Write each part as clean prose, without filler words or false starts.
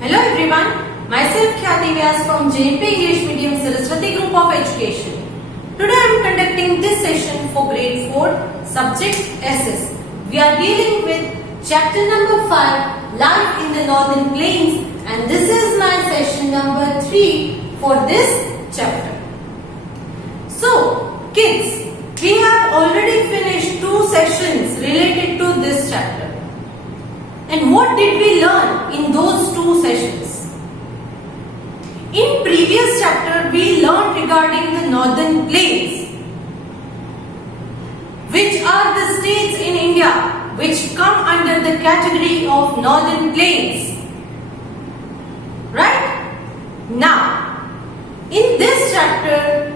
Hello everyone, myself Khyati Vyas from JNP English Medium Saraswati Group of Education. Today I am conducting this session for grade 4 subject SS. We are dealing with chapter number 5 Life in the Northern Plains, and this is my session number 3 for this chapter. So kids, we have already finished 2 sessions related to this chapter. And what did we learn in those 2 sessions? In previous chapter, we learned regarding the northern plains, which are the states in India which come under the category of northern plains. Right? Now, in this chapter,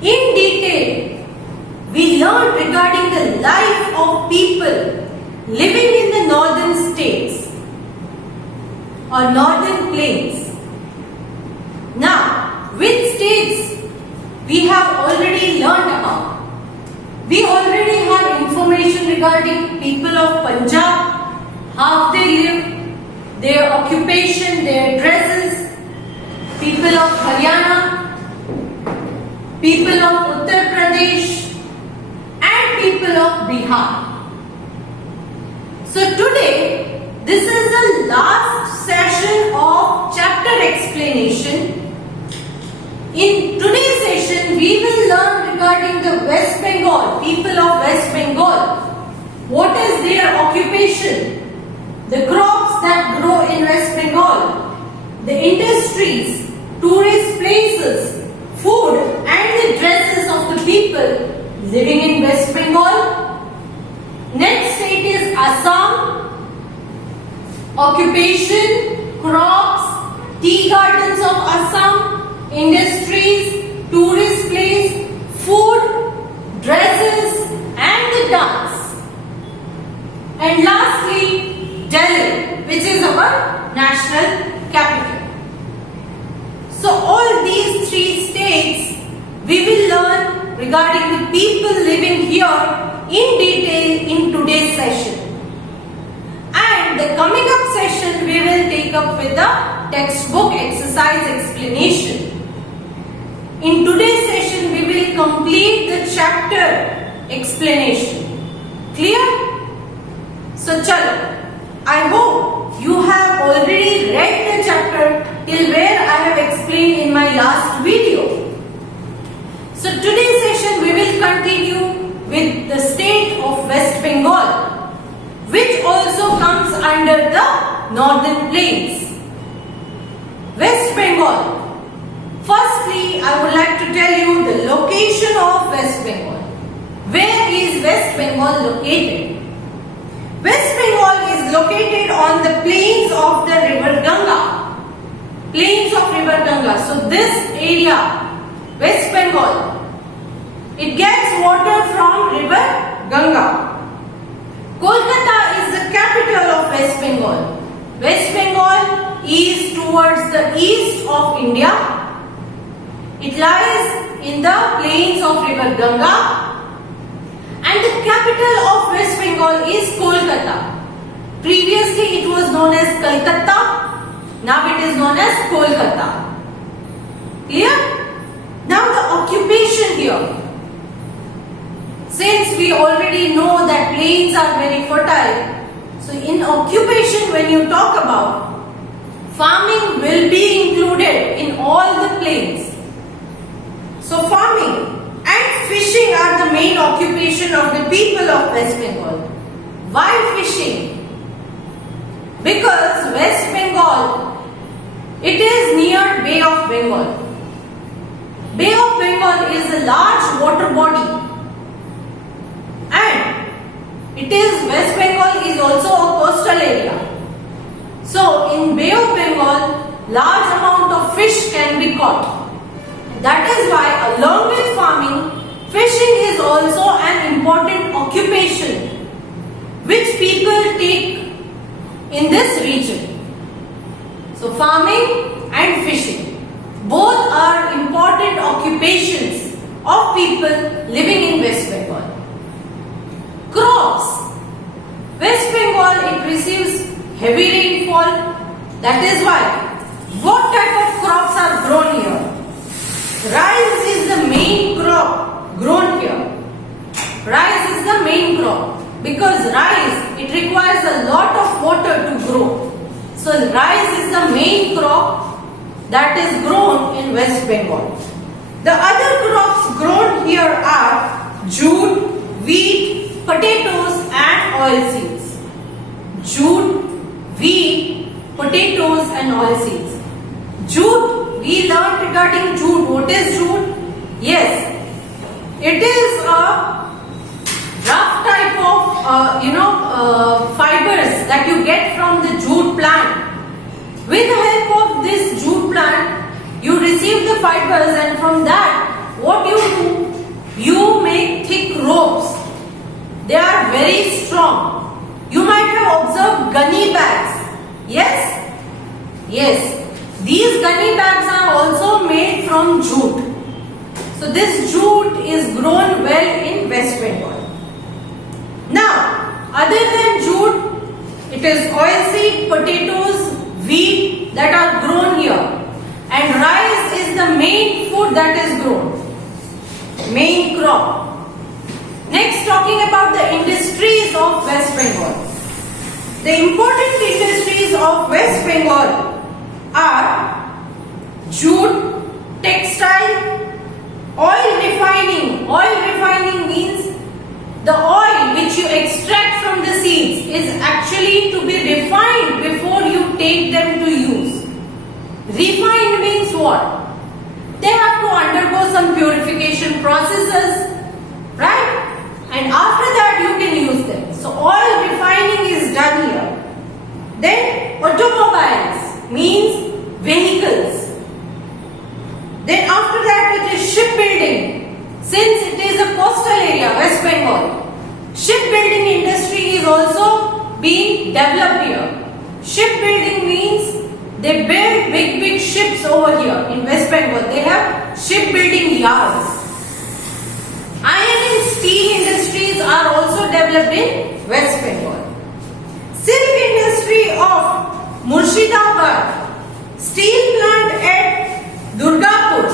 in detail, we learned regarding the life of people living in the northern states or northern plains. Now, which states we have already learned about? We already have information regarding people of Punjab, how they live, their occupation, their dresses, people of Haryana, people of Uttar Pradesh, and people of Bihar. So today, this is the last session of chapter explanation. In today's session, we will learn regarding the West Bengal, people of West Bengal. What is their occupation? The crops that grow in West Bengal, the industries, tourist places, food and the dresses of the people living in West Bengal. Next state is Assam. Occupation, crops, tea gardens of Assam, industries, tourist place, food, dresses and the dance. And lastly, Delhi, which is our national capital. So all these 3 states we will learn regarding the people living here in detail in today's session. And the coming up session we will take up with the textbook exercise explanation. In today's session we will complete the chapter explanation. Clear? So chalo, I hope you have already read the chapter till where I have explained in my last video. So today's session we will continue with the state of West Bengal, which also comes under the northern plains. West Bengal. Firstly, I would like to tell you the location of West Bengal. Where is West Bengal located? West Bengal is located on the plains of the river Ganga. Plains of river Ganga. So this area, West Bengal, it gets water from river Ganga. Kolkata is the capital of West Bengal. West Bengal is towards the east of India. It lies in the plains of river Ganga. And the capital of West Bengal is Kolkata. Previously it was known as Calcutta. Now it is known as Kolkata. Clear? Now the occupation here. Since we already know that plains are very fertile, so in occupation when you talk about, farming will be included in all the plains. So farming and fishing are the main occupation of the people of West Bengal. Why fishing? Because West Bengal, it is near Bay of Bengal. Bay of Bengal is a large water body. And West Bengal is also a coastal area. So in Bay of Bengal, large amount of fish can be caught. That is why along with farming, fishing is also an important occupation which people take in this region. So farming and fishing, both are important occupations of people living in West Bengal. Crops. West Bengal, it receives heavy rainfall That is why. What type of crops are grown here? Rice is the main crop grown here. Rice is the main crop because rice, it requires a lot of water to grow. So rice is the main crop that is grown in West Bengal. The other crops grown here are jute, wheat, potatoes and oilseeds. Jute, wheat, potatoes and oilseeds. Jute, we learned regarding jute. What is jute? Yes, it is a rough type of fibers that you get from the jute plant. With the help of this jute plant, you receive the fibers, and from that, what you do? You make thick ropes. They are very strong. You might have observed gunny bags. Yes? Yes. These gunny bags are also made from jute. So this jute is grown well in West Bengal. Now, other than jute, it is oilseed, potatoes, wheat that are grown here. And rice is the main food that is grown. Main crop. Next, talking about the industries of West Bengal. The important industries of West Bengal are jute, textile, oil refining. Oil refining means the oil which you extract from the seeds is actually to be refined before you take them to use. Refined means what? They have to undergo some purification processes, right? And after that you can use them. So oil refining is done here. Then automobiles means vehicles. Then after that it is shipbuilding. Since it is a coastal area, West Bengal, shipbuilding industry is also being developed here. Shipbuilding means they build big ships over here in West Bengal. They have shipbuilding yards. Iron and steel industries are also developed in West Bengal. Silk industry of Murshidabad, steel plant at Durgapur,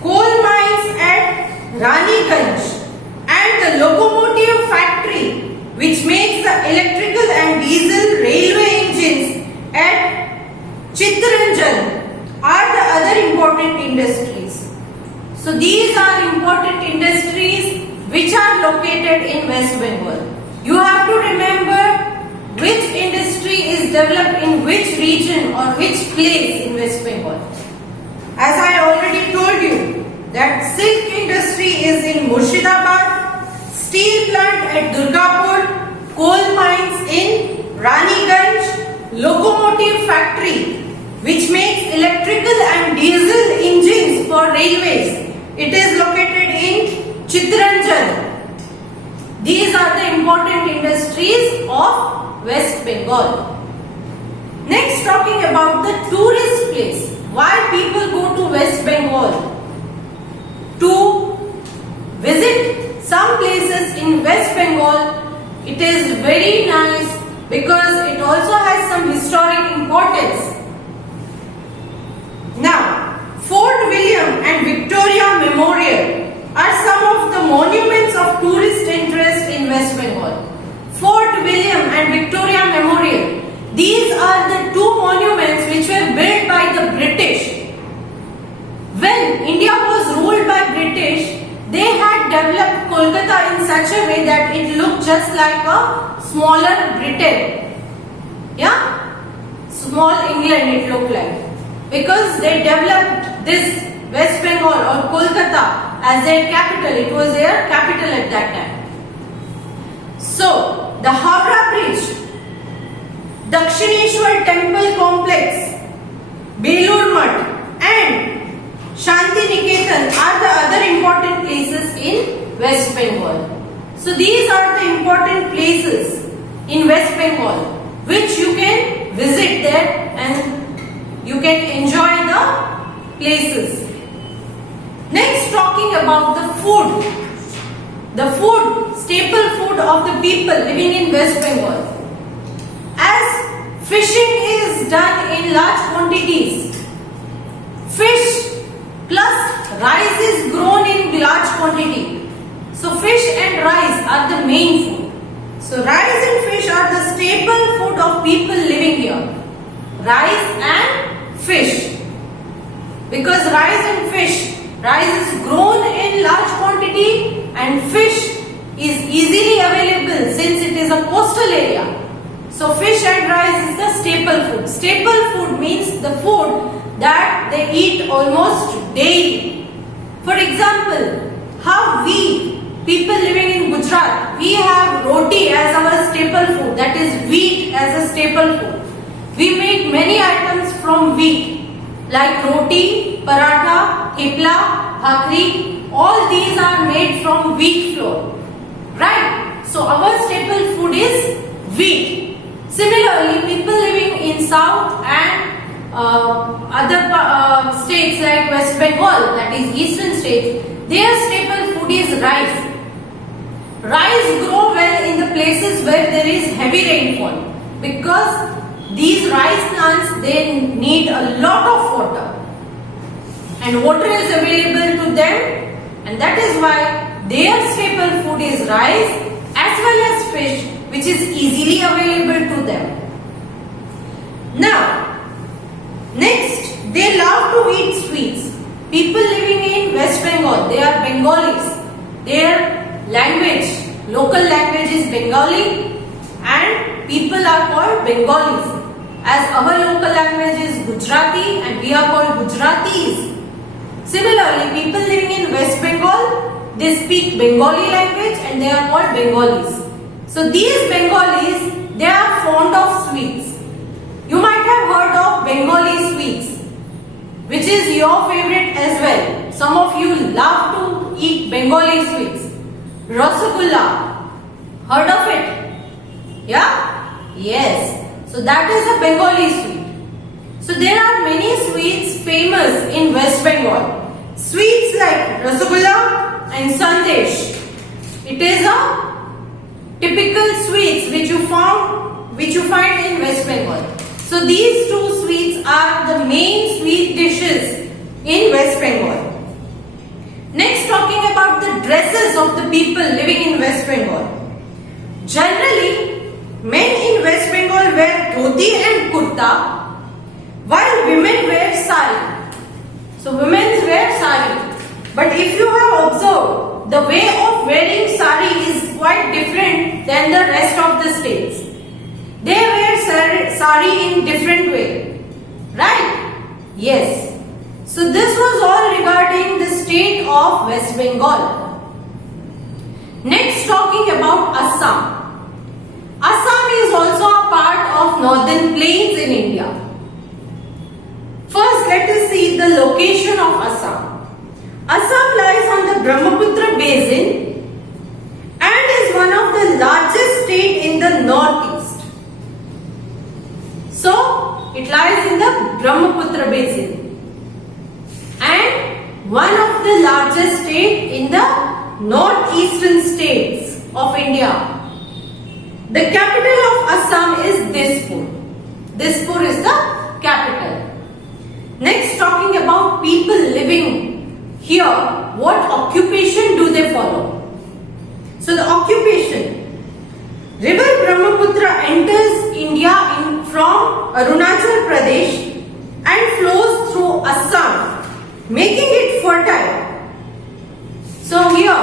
coal mines at Raniganj, and the locomotive factory which makes the electrical and diesel railway engines at Chittaranjan are the other important industries. So these are important industries which are located in West Bengal. You have to remember which industry is developed in which region or which place in West Bengal. As I already told you, that silk industry is in Murshidabad, steel plant at Durgapur, coal mines in Raniganj, locomotive factory which makes electrical and diesel engines for railways. It is located in Chittaranjan. These are the important industries of West Bengal. Next, talking about the tourist place. Why people go to West Bengal? To visit some places in West Bengal. It is very nice because it also has some historic importance. Now, Fort William and Victoria Memorial are some of the monuments of tourist interest in West Bengal. Fort William and Victoria Memorial. These are the two monuments which were built by the British. When India was ruled by British, they had developed Kolkata in such a way that it looked just like a smaller Britain. Yeah? Small England it looked like. Because they developed this West Bengal or Kolkata as their capital. It was their capital at that time. So, the Howrah Bridge, Dakshineshwar Temple Complex, Belur Math and Shanti Niketan are the other important places in West Bengal. So these are the important places in West Bengal which you can visit there and you can enjoy the places. Next, talking about the food. The food, staple food of the people living in West Bengal. As fishing is is done in large quantities. Fish plus rice is grown in large quantity. So fish and rice are the main food. So rice and fish are the staple food of people living here. Rice and fish. Because rice is grown in large quantity and fish is easily available since it is a coastal area. So fish and rice is the staple food. Staple food means the food that they eat almost daily. For example, how we people living in Gujarat, we have roti as our staple food, that is wheat as a staple food. We make many items from wheat like roti, paratha, thepla, bhakri, all these are made from wheat flour. Right? So our staple food is wheat. Similarly, people living in South and other states like West Bengal, that is eastern states, their staple food is rice. Rice grow well in the places where there is heavy rainfall because these rice plants, they need a lot of water and water is available to them, and that is why their staple food is rice as well as fish, which is easily available to them. Now, next, they love to eat sweets. People living in West Bengal, they are Bengalis. Their language, local language is Bengali and people are called Bengalis. As our local language is Gujarati and we are called Gujaratis. Similarly, people living in West Bengal, they speak Bengali language and they are called Bengalis. So these Bengalis, they are fond of sweets. You might have heard of Bengali sweets, which is your favorite as well. Some of you love to eat Bengali sweets. Rasagulla, heard of it? Yeah? Yes. So that is a Bengali sweet. So there are many sweets famous in West Bengal. Sweets like Rasagulla and Sandesh. It is a typical sweets which you find in West Bengal. So these two sweets are the main sweet dishes in West Bengal. Next, talking about the dresses of the people living in West Bengal. Generally, men in West Bengal wear dhoti and kurta, while women wear sari. So women wear sari. But if you have observed, the way of wearing sari is quite different than the rest of the states. They wear sari in different way. Right? Yes. So this was all regarding the state of West Bengal. Next, talking about Assam. Assam is also a part of northern plains in India. First, let us see the location of Assam. Assam lies on the Brahmaputra basin and is one of the largest states in the northeast. So, it lies in the Brahmaputra basin and one of the largest states in the northeastern states of India. The capital of Assam is Dispur. Dispur is the capital. Next, talking about people living here, what occupation do they follow? So the occupation, river Brahmaputra enters India from Arunachal Pradesh and flows through Assam, making it fertile. So here,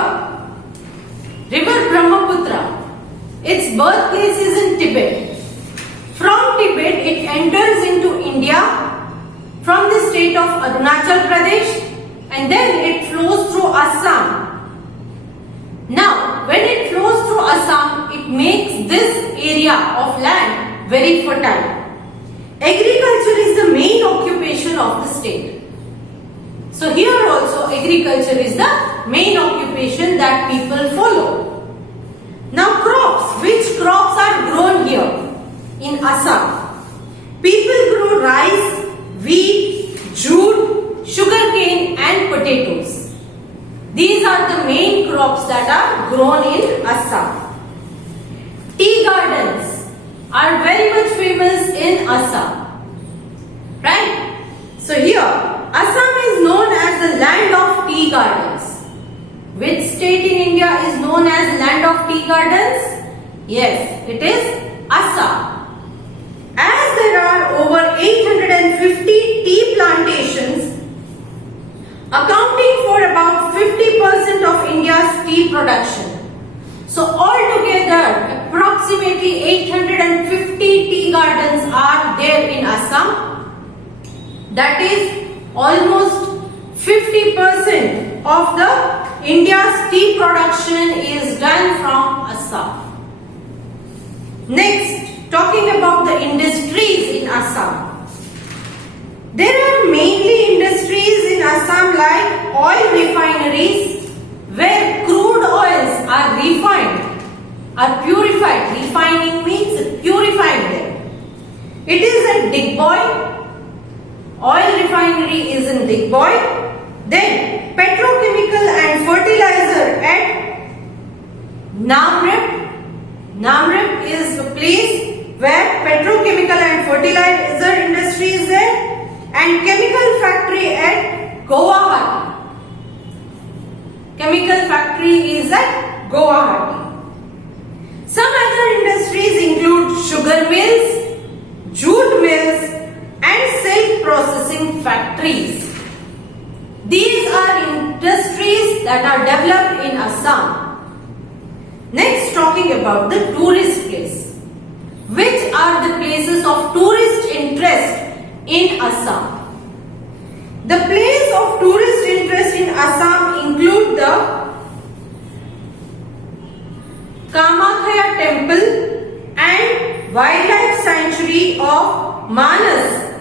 river Brahmaputra, its birthplace is in Tibet. From Tibet, it enters into India from the state of Arunachal Pradesh and then it flows through Assam. Now, when it flows through Assam, it makes this area of land very fertile. Agriculture is the main occupation of the state. So here also agriculture is the main occupation that people follow. Now crops, which crops are grown here in Assam? People grow rice, wheat, jute, sugarcane and potatoes. These are the main crops that are grown in Assam. Tea gardens are very much famous in Assam. Right? So here, Assam is known as the land of tea gardens. Which state in India is known as land of tea gardens? Yes, it is Assam. As there are over 850 tea plantations, accounting for about 50% of India's tea production. So altogether, approximately 850 tea gardens are there in Assam. That is almost 50% of the India's tea production is done from Assam. Next, talking about the industries in Assam. There are mainly industries in Assam like oil refineries where crude oils are refined, are purified. Refining means purifying them. It is at Digboi. Oil refinery is in Digboi. Then petrochemical and fertilizer at Namrip. Namrip is a place where petrochemical and fertilizer industry is there, and chemical factory at Guwahati. Chemical factory is at Guwahati. Some other industries include sugar mills, jute mills, and silk processing factories. These are industries that are developed in Assam. Next, talking about the tourist place. Which are the places of tourist interest in Assam? The place of tourist interest in Assam include the Kamakhya temple and wildlife sanctuary of Manas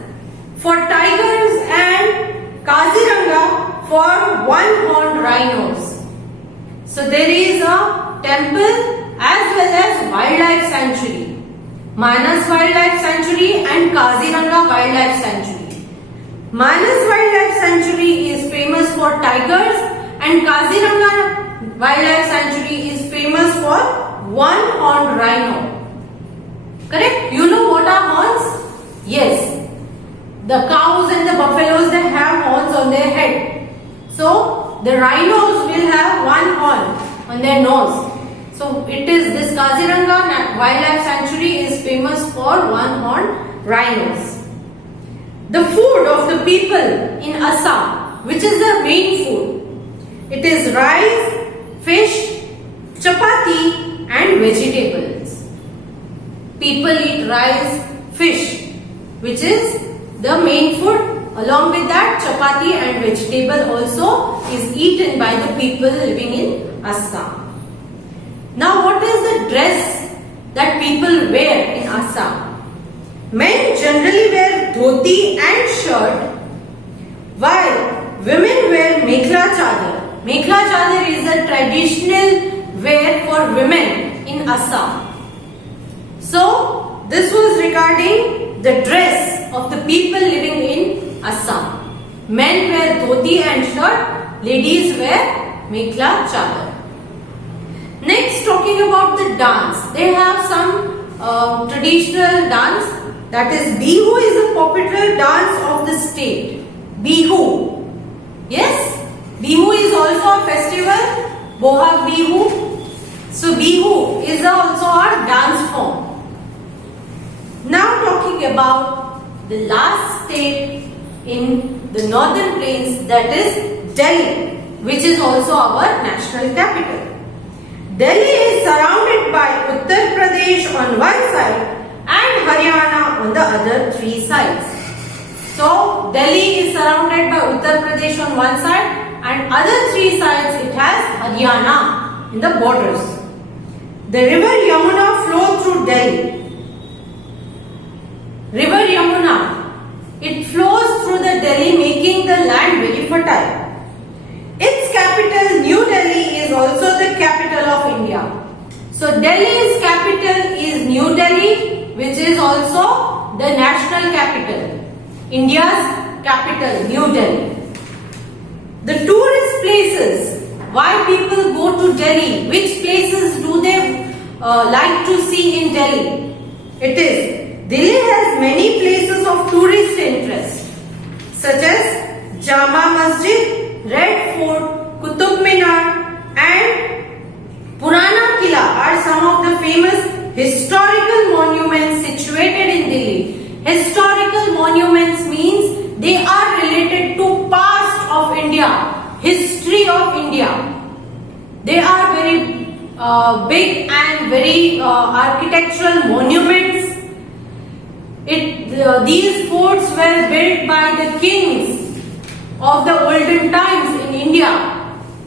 for tigers and Kaziranga for one-horned rhinos. So there is a temple as well as wildlife sanctuary. Manas Wildlife Sanctuary and Kaziranga Wildlife Sanctuary. Manas Wildlife Sanctuary is famous for tigers and Kaziranga Wildlife Sanctuary is famous for one-horned rhino. Correct? You know what are horns? Yes. The cows and the buffaloes, they have horns on their head. So the rhinos will have one horn on their nose. So it is this Kaziranga Wildlife Sanctuary is famous for one-horned rhinos. The food of the people in Assam, which is the main food, it is rice, fish, chapati and vegetables. People eat rice, fish, which is the main food. Along with that, chapati and vegetable also is eaten by the people living in Assam. Now, what is the dress that people wear in Assam? Men generally wear dhoti and shirt, while women wear mekhla chadar. Mekhla chadar is a traditional wear for women in Assam. So, this was regarding the dress of the people living in Assam. Men wear dhoti and shirt, ladies wear mekhla chadar. Next, talking about the dance. They have some traditional dance, that is Bihu is a popular dance of the state. Bihu. Yes? Bihu is also a festival. Bohag Bihu. So Bihu is also a dance form. Now talking about the last state in the northern plains, that is Delhi, which is also our national capital. Delhi is surrounded by Uttar Pradesh on one side and Haryana on the other three sides. So Delhi is surrounded by Uttar Pradesh on one side and other three sides it has Haryana in the borders. The river Yamuna flows through Delhi. River Yamuna, it flows through the Delhi, making the land very fertile. Its capital, New Delhi, is also the capital of India. So Delhi's capital is New Delhi, which is also the national capital. India's capital, New Delhi. The tourist places, why people go to Delhi, which places do they like to see in Delhi? It is Delhi has many places of tourist interest such as Jama Masjid, Red Fort, Qutub Minar and Purana Killa are some of the famous historical monuments situated in Delhi. Historical monuments means they are related to past of India, history of India. They are very big and very architectural monuments. These forts were built by the kings of the olden times in India.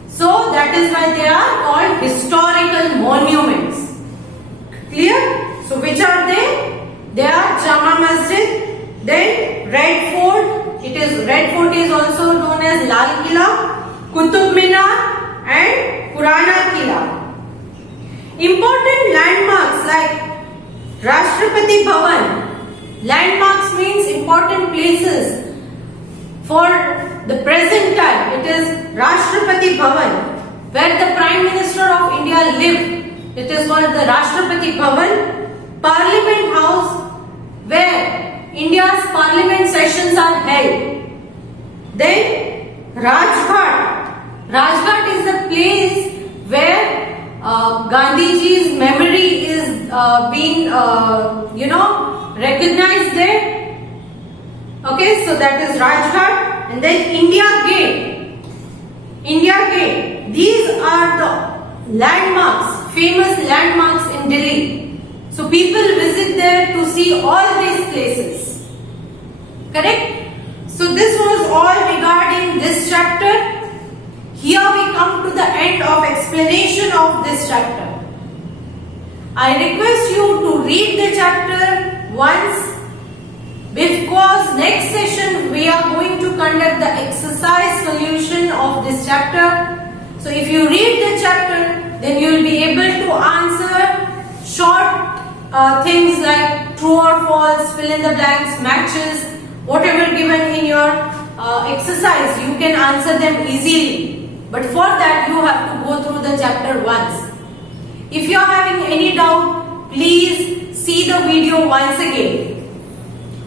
So that is why they are called historical monuments. Clear? So which are they? They are Jama Masjid, then Red Fort. Red Fort is also known as Lal Killa, Qutub Minar and Purana Killa. Important landmarks like Rashtrapati Bhavan. Landmarks means important places. For the present time, it is Rashtrapati Bhavan, where the Prime Minister of India lived. It is called the Rashtrapati Bhavan. Parliament House, where India's parliament sessions are held. Then Rajghat. Rajghat is a place where Gandhiji's memory is being, recognized there. Okay, so that is Rajghat. And then India Gate. India Gate. These are the landmarks, famous landmarks in Delhi. So people visit there to see all these places. Correct? So this was all regarding this chapter. Here we come to the end of explanation of this chapter. I request you to read the chapter once, because next session we are going to conduct the exercise solution of this chapter. So if you read the chapter, then you will be able to answer short things like true or false, fill in the blanks, matches, whatever given in your exercise, you can answer them easily. But for that you have to go through the chapter once. If you are having any doubt, please see the video once again.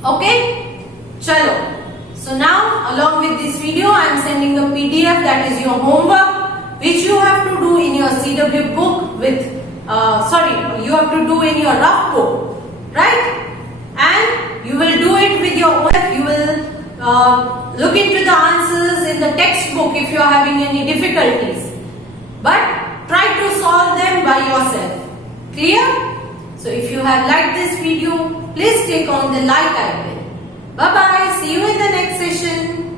Okay? Chalo. So now along with this video I am sending the PDF, that is your homework, which you have to do in your CW book with, you have to do in your rough book. Right? And you will do it with your own. You will look into the answers in the textbook if you are having any difficulties. But try to solve them by yourself. Clear? So if you have liked this video, please click on the like icon. Bye bye. See you in the next session.